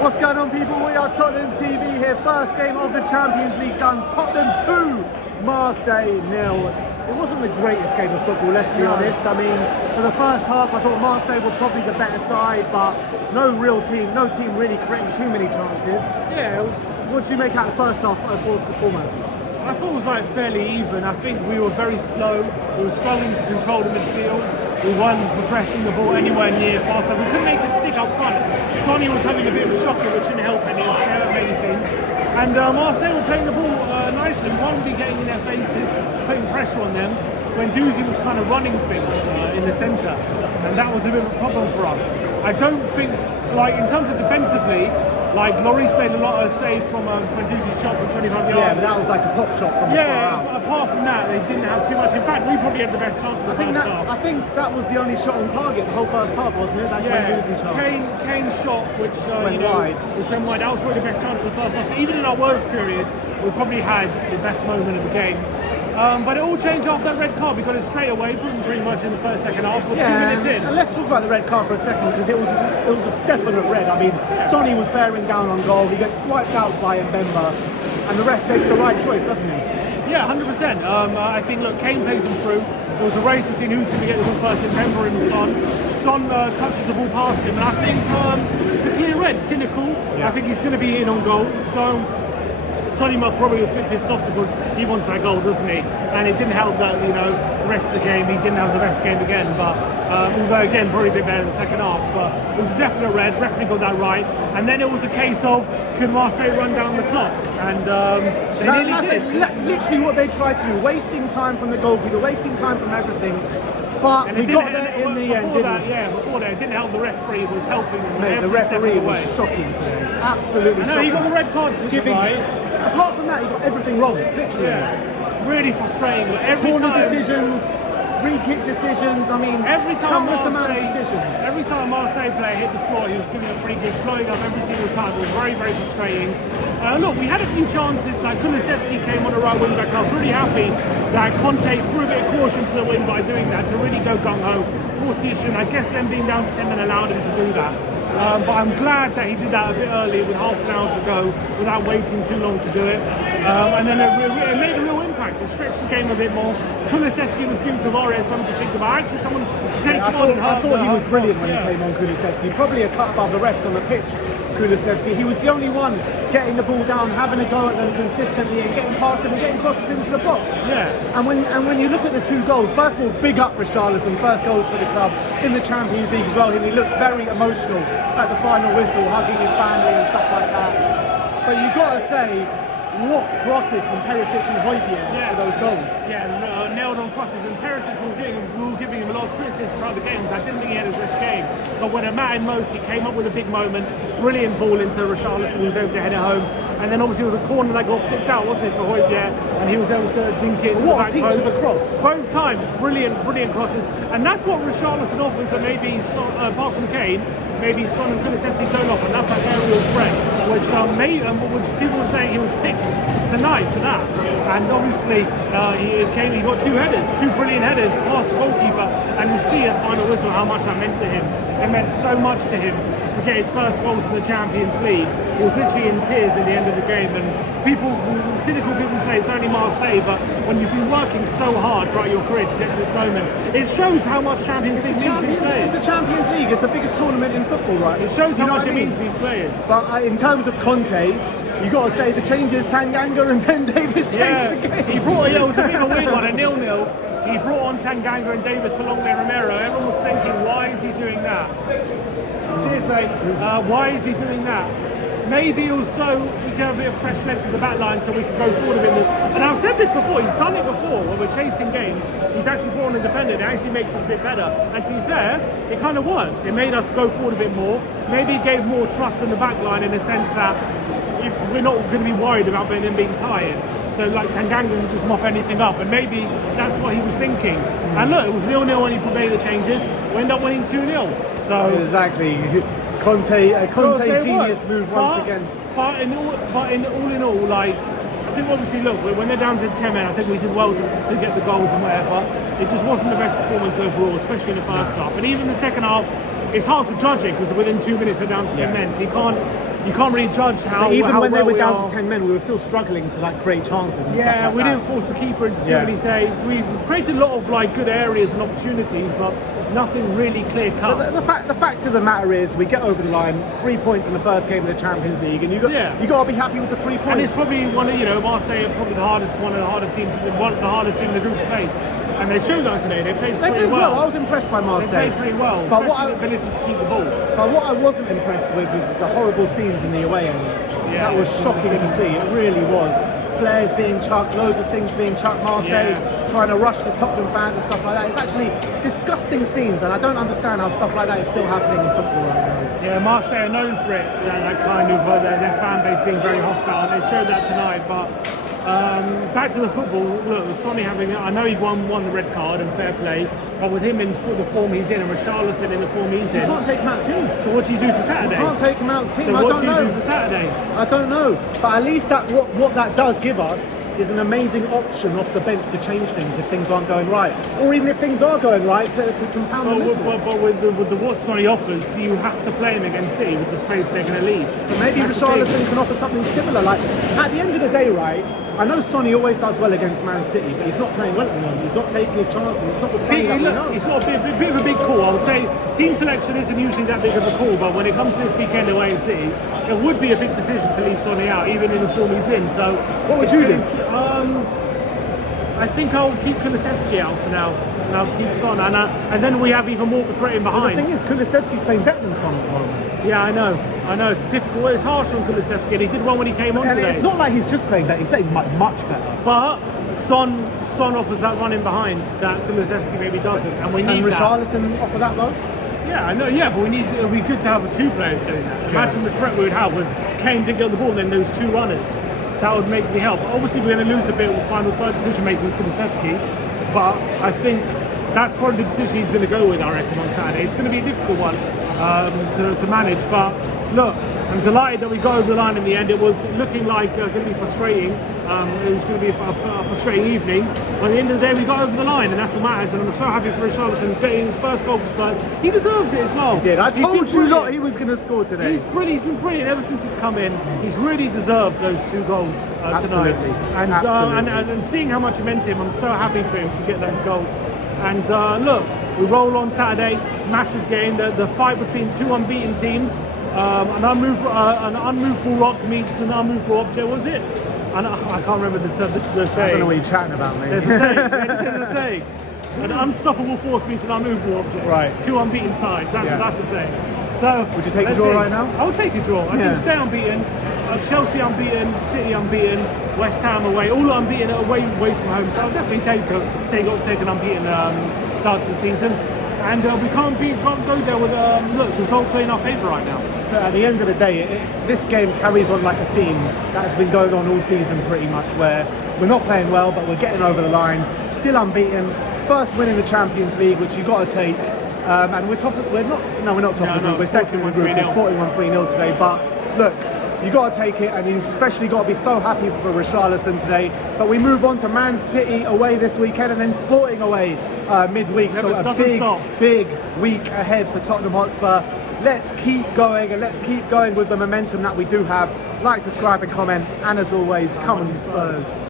What's going on, people? We are Tottenham TV here. First game of the Champions League done. Tottenham 2, Marseille 0. It wasn't the greatest game of football, let's be honest. I mean, for the first half, I thought Marseille was probably the better side, but no team really creating too many chances. Yeah. What did you make out of the first half, first and foremost? I thought it was like fairly even. I think we were very slow. We were struggling to control the midfield. We weren't progressing the ball anywhere near fast. We couldn't make it stick up front. Sonny was having a bit of a shocker, which didn't help many things. And Marseille were playing the ball nicely. We won't be getting in their faces, putting pressure on them. When Doozy was kind of running things in the centre, and that was a bit of a problem for us. I don't think, like in terms of defensively, like Lloris made a lot of saves from Doozy's shot from 25 yards. Yeah, but that was like a pop shot from far out. But apart from that, they didn't have too much. In fact, we probably had the best chance of the first half. I think that was the only shot on target the whole first half, wasn't it? That Doozy shot. Kane's shot, which went wide. Which went wide. That was probably the best chance of the first half. So even in our worst period, we probably had the best moment of the game. But it all changed after that red card. We got it straight away, pretty much in the second half. We're 2 minutes in. And let's talk about the red card for a second, because it was a definite red. I mean, Sonny was bearing down on goal. He gets swiped out by Mbemba, and the ref makes the right choice, doesn't he? Yeah, 100%. I think, look, Kane plays him through. There was a race between who's going to get the ball first, Mbemba and Son. Son touches the ball past him, and I think it's a clear red, cynical. Yeah. I think he's going to be in on goal. So Sonny probably was a bit pissed off because he wants that goal, doesn't he? And it didn't help that, the rest of the game, he didn't have the best game again. But although, again, probably a bit better in the second half. But it was a definite red, referee got that right. And then it was a case of, could Marseille run down the clock? And they nearly did. Literally what they tried to do, wasting time from the goalkeeper, wasting time from everything. But we got there in the end, before that, it didn't help the referee, it was helping them. Mate, the referee was shocking today. Absolutely shocking. He got the red cards to apart from that, he got everything wrong, literally. Yeah. Really frustrating. Every corner time, decisions, free kick decisions, I mean, countless amount of decisions. Every time Marseille player hit the floor, he was giving a free kick, blowing up every single time. It was very, very frustrating. Look, we had a few chances, like Kulusevski came on the right wing back, and I was really happy that Conte threw a bit of caution to the wind by doing that, to really go gung-ho, force the issue, and I guess them being down to 10 men allowed him to do that. But I'm glad that he did that a bit early with half an hour to go without waiting too long to do it. And then it made a real impact. It stretched the game a bit more. Kulusevski was giving Tavares something to think about. Actually, someone to take him on. I thought he was brilliant when he came on, Kulusevski. Probably a cut above the rest on the pitch, Kulusevski. He was the only one getting the ball down, having a go at them consistently and getting past them and getting crosses into the box. Yeah. And when you look at the two goals, first of all, big up Richarlison, first goals for the club in the Champions League as well. And he looked very emotional at the final whistle, hugging his family and stuff like that. But you've got to say, what crosses from Perisic and Højbjerg for those goals. Yeah, nailed on crosses, and Perisic we were giving him a lot of criticism throughout the games. I didn't think he had his best game, but when it mattered most, he came up with a big moment, brilliant ball into Richarlison, who was able to head it home, and then obviously it was a corner that got flicked out, wasn't it, to Højbjerg, and he was able to dink it into the back post. What a cross. Both times, brilliant crosses, and that's what Richarlison offers, and maybe, apart from Kane, maybe Son and Kulusevski don't offer, and that's that aerial threat, which people were saying he was picked tonight for that. And obviously he got two brilliant headers past the goalkeeper, and you see at final whistle how much that meant to him. It meant so much to him to get his first goals in the Champions League. He was literally in tears at the end of the game, and cynical people say it's only Marseille, but when you've been working so hard throughout your career to get to this moment, it shows how much Champions League means to these players. It's the Champions League, it's the biggest tournament in football, right? It shows how much it means to these players. But in terms of Conte, you got to say the changes, Tanganga and Ben Davis changed the game. It was a bit of a weird one, a 0-0. He brought on Tanganga and Davis for Longley and Romero. Everyone was thinking, why is he doing that? Cheers, mate. Why is he doing that? Maybe also we can have a bit of fresh legs with the back line so we can go forward a bit more. And I've said this before, he's done it before when we're chasing games. He's actually brought on a defender, it actually makes us a bit better. And to be fair, it kind of worked. It made us go forward a bit more. Maybe it gave more trust in the back line in the sense that if we're not going to be worried about them being tired. So like Tanganga can just mop anything up, and maybe that's what he was thinking. And look, it was 0-0 when he made the changes. We end up winning 2-0. So exactly. Conte genius move once again. But in all, like, I think obviously, look, when they're down to 10 men, I think we did well to get the goals and whatever. It just wasn't the best performance overall, especially in the first half. And even the second half, it's hard to judge it because within 2 minutes they're down to 10 men, so you can't really judge how. But even how when they well were we down are. to 10 men, we were still struggling to like create chances and stuff Yeah, like we that. didn't force the keeper into too many saves. We created a lot of like good areas and opportunities, but nothing really clear cut. But the fact of the matter is, we get over the line, 3 points in the first game of the Champions League, and you got to be happy with the 3 points. And it's probably one of Marseille are probably one of the hardest teams, one of the hardest team in the group to face. And they showed that today. They played pretty well. I was impressed by Marseille. They played pretty well, but especially the ability to keep the ball. But what I wasn't impressed with is the horrible scenes in the away end. Yeah, that was shocking to see. It really was. Flares being chucked, loads of things being chucked. Marseille trying to rush to Tottenham fans and stuff like that. It's actually disgusting scenes, and I don't understand how stuff like that is still happening in football right now. Yeah, Marseille are known for it. That kind of their fan base being very hostile. They showed that tonight, but. Back to the football. Look, Sonny having, I know he won the red card and fair play, but with him in the form he's in and Richarlison in the form he's in, you can't take him out team. So what do you do for Saturday? You can't take him out team. So what do you do for Saturday? I don't know, but at least that what that does give us is an amazing option off the bench to change things if things aren't going right, or even if things are going right to compound the misery. But with the what Sonny offers, do you have to play him against City with the space they're going to leave? But maybe Richarlison can offer something similar. Like at the end of the day, right? I know Sonny always does well against Man City, but he's not playing well at the moment. He's not taking his chances. It's not the same that we know. He's got a bit of a big call. I would say team selection isn't usually that big of a call, but when it comes to this weekend away in City, it would be a big decision to leave Sonny out, even in the form he's in. So what would you do? I think I'll keep Kulusevski out for now, and I'll keep Son, and then we have even more to threaten behind. But the thing is, Kulusevski's playing better than Son at the moment. Yeah, I know. It's difficult. It's harsh on Kulusevski, and he did well when he came on today. It's not like he's just playing better. He's playing much better. But Son offers that running behind that Kulusevski maybe doesn't, and we need that. Can Richarlison offer that though? Yeah, I know. Yeah, but it would be good to have two players doing that. Imagine the threat we would have with Kane to get the ball, and then those two runners. That would make me help. Obviously, we're going to lose a bit with final third decision making with Kulusevski, but I think that's probably the decision he's going to go with, I reckon, on Saturday. It's going to be a difficult one to manage, but look, I'm delighted that we got over the line in the end. It was looking like going to be frustrating. It was going to be a frustrating evening, but at the end of the day, we got over the line, and that's what matters. And I'm so happy for Richarlison getting his first goal for Spurs. He deserves it as well. He did. I told you lot he was going to score today. He's brilliant. He's been brilliant ever since he's come in. He's really deserved those 2 goals tonight. And seeing how much it meant to him, I'm so happy for him to get those goals. And look, we roll on Saturday, massive game. The fight between 2 unbeaten teams. An unmovable rock meets an unmovable object. Was it? And I can't remember the saying. I don't know what you're chatting about, mate. There's a saying. An unstoppable force meets an unmovable object. Right. 2 unbeaten sides. That's the saying. So would you take a draw right now? I would take a draw. I think stay unbeaten. Chelsea unbeaten, City unbeaten, West Ham away, all unbeaten away from home. So I'll definitely take an unbeaten start to the season. And we can't go there with look, results are in our favour right now. But at the end of the day, this game carries on like a theme that has been going on all season pretty much, where we're not playing well, but we're getting over the line, still unbeaten, first win in the Champions League, which you got to take. And we're not top of the group. We're second in the group. We're sporting 1-3-0 today. But look, you got to take it, and you especially got to be so happy for Richarlison today. But we move on to Man City away this weekend, and then Sporting away midweek. So a big week ahead for Tottenham Hotspur. Let's keep going, and let's keep going with the momentum that we do have. Like, subscribe, and comment. And as always, come on, Spurs.